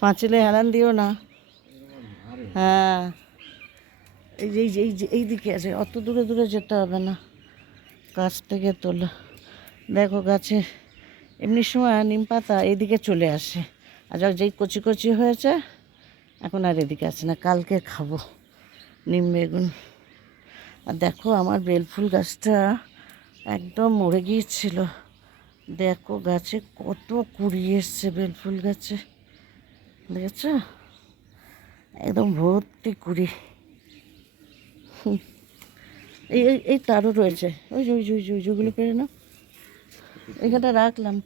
পাঁচিলে হেলান দিও না। হ্যাঁ। এই যে এই যে, এই দিকে আছে। অত দূরে দূরে যেতে হবে না। গাছ থেকে তোলা। দেখো গাছে এমনি সময় নিম পাতা এইদিকে চলে আসে। আর যখন যেই কচি কচি হয়েছে, এখন আর এদিকে আছে না। কালকে খাব নিম বেগুন। আর দেখো আমার বেলফুল গাছটা একদম মরে গিয়েছিল। দেখো গাছে কত কুড়ি এসছে বেলফুল গাছে। দেখেছ? একদম ভর্তি কুড়ি। এই এই তারও রয়েছে। ওই যে ওই যে ওই যে, ওই যেগুলো পেরে না এখানটা রাখলাম।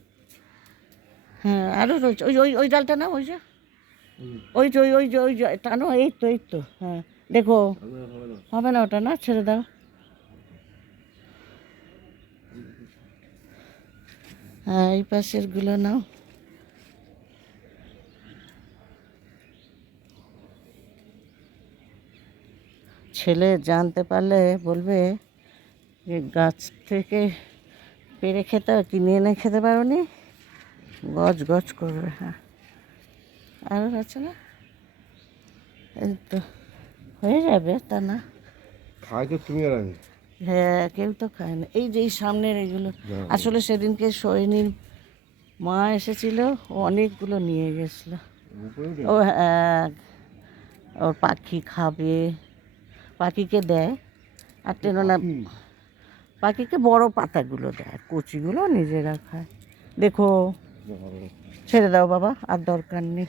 হ্যাঁ আরও রয়েছে। ওই ওই ওই ডালটা না ওই যে। ওই যে, ওই ওই যে ওই যে টানো এই তো এই তো। হ্যাঁ দেখো। হবে না ওটা, না? ছেড়ে দাও। হ্যাঁ এই পাশেরগুলো নাও। ছেলে জানতে পারলে বলবে যে গাছ থেকে পেরে খেতে কিনে এনে খেতে পারো নি গজ গজ করবে হ্যাঁ। আরও আছে না? এই তো হয়ে যাবে তা না। খাই তো তুমি আর আমি? হ্যাঁ কেউ তো খায় না। এই যে এই সামনের এগুলো হ্যাঁ। আসলে সেদিনকে সৈনীর মা এসেছিল ও অনেকগুলো নিয়ে গেছিল। ও হ্যাঁ ওর পাখি খাবে পাখিকে দেয় আর টেনো। পাখিকে বড় পাতাগুলো দেয় কচিগুলো নিজেরা খায়। দেখো ছেড়ে দাও বাবা আর দরকার নেই।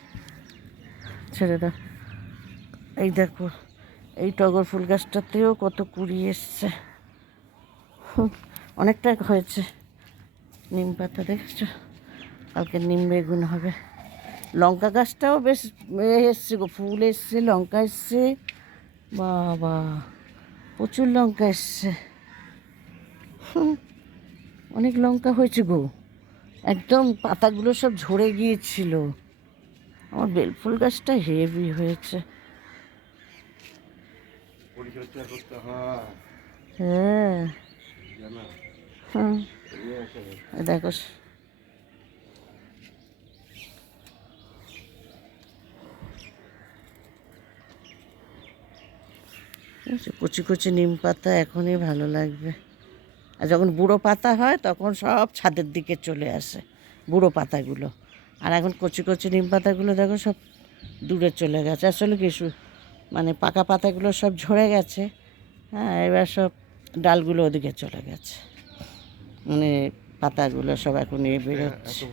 ছেড়ে দাও। এই দেখো এই টগর ফুল গাছটাতেও কত কুড়ি এসছে। অনেকটা হয়েছে। নিম পাতা দেখেছ? কালকে নিম বেগুন হবে। লঙ্কা গাছটাও বেশ এসছে গো ফুল এসছে লঙ্কা এসছে। বাবা প্রচুর লঙ্কা এসছে। অনেক লঙ্কা হয়েছে গো। একদম পাতাগুলো সব ঝরে গিয়েছিল। আমার বেলফুল গাছটা হেভি হয়েছে। হ্যাঁ। হয়। হ্যাঁ আছে। কচি কচি নিম পাতা এখনই ভালো লাগবে। আর যখন বুড়ো পাতা হয় তখন সব ছাদের দিকে চলে আসে বুড়ো পাতাগুলো। আর এখন কচি কচি নিম পাতাগুলো দেখো সব দূরে চলে গেছে। আসলে কিছু মানে পাকা পাতাগুলো সব ঝরে গেছে। হ্যাঁ এবার সব ডালগুলো ওদিকে চলে গেছে। মানে পাতাগুলো সব এখন এ বেরোচ্ছে।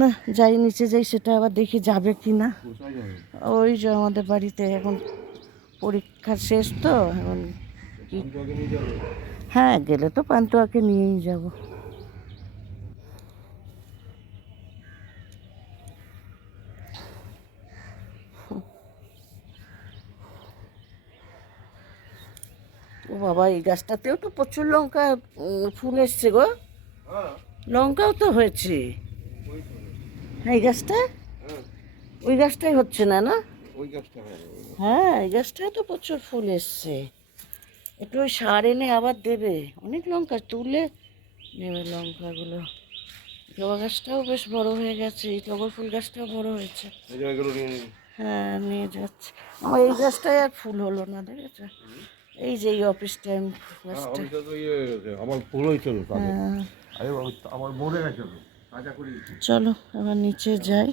না যাই নিচে যাই সেটা আবার দেখি যাবে কি না ওই যে আমাদের বাড়িতে এখন পরীক্ষা শেষ তো, এখন হ্যাঁ গেলে তো পান্তুয়াকে নিয়েই যাব। ও বাবা, এই গাছটাতেও তো প্রচুর লঙ্কা ফুল এসছে গো। লঙ্কাও তো হয়েছে। হ্যাঁ এই গাছটা? ওই গাছটাই হচ্ছে না না? হ্যাঁ এই গাছটায় তো প্রচুর ফুল এসছে। একটু ওই সার এনে আবার দেবে। অনেক লঙ্কা তুলে নেবে লঙ্কাগুলো। জবা গাছটাও বেশ বড় হয়ে গেছে এই টগর ফুল গাছটাও বড় হয়েছে। হ্যাঁ নিয়ে যাচ্ছে। আমার এই গাছটায় আর ফুল হলো না দেখেছ? এই যে এই অফিস টাইম হ্যাঁ, গাছটা। ইয়ে আমার ফুল হয়েছিল হ্যাঁ। আমার মরে গেছে তো। তাজা করে দিচ্ছি। চলো এবার নিচে যাই।